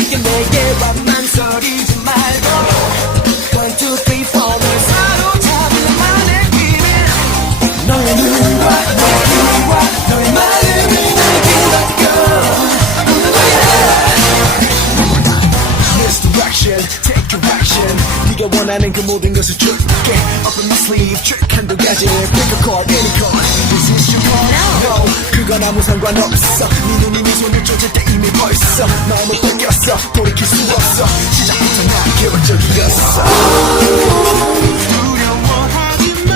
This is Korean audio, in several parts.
있게 내게 와 망설이지 말고 One, two, three, four 널 사로잡은 만의 비밀 너의 눈과 너의 눈과 너의 마음을 내게 맡겨 Misdirection, take action 네가 원하는 그 모든 것을 줄게 Up in my sleeve, trick 한두 가지 Pick a card, any card This is your card, no 그건 아무 상관없어 네 눈이 네 손을 쫓을 때 이미 벌써 마음을 뺏겼어 돌이킬 수 없어 시작부터 난 계획적이었어 두려워하지 마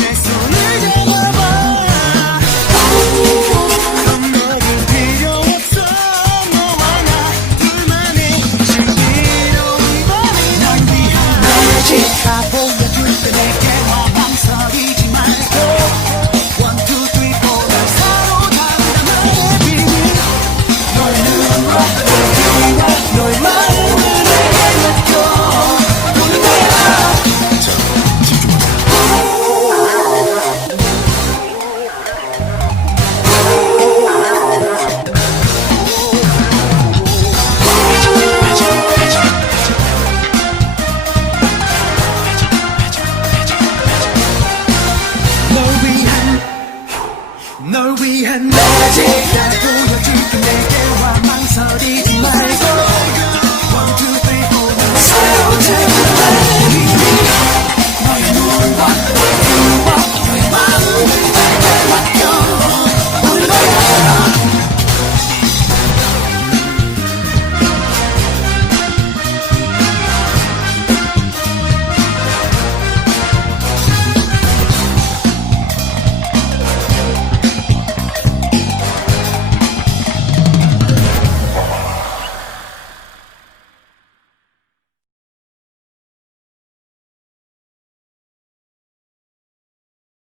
내 손을 잡아봐 겁먹을 필요 없어 너와 나 둘만의 신비로운 밤이 널 위한 magic 다 보여줄 때 내게 와 망설이지 말고 One, two, three, four 널 사로잡는 나의 비밀 너의 눈과 너의 귀와 너의 마음을 내게 맡겨 보는 거야 널 위한 magic 날 보여줄게 내게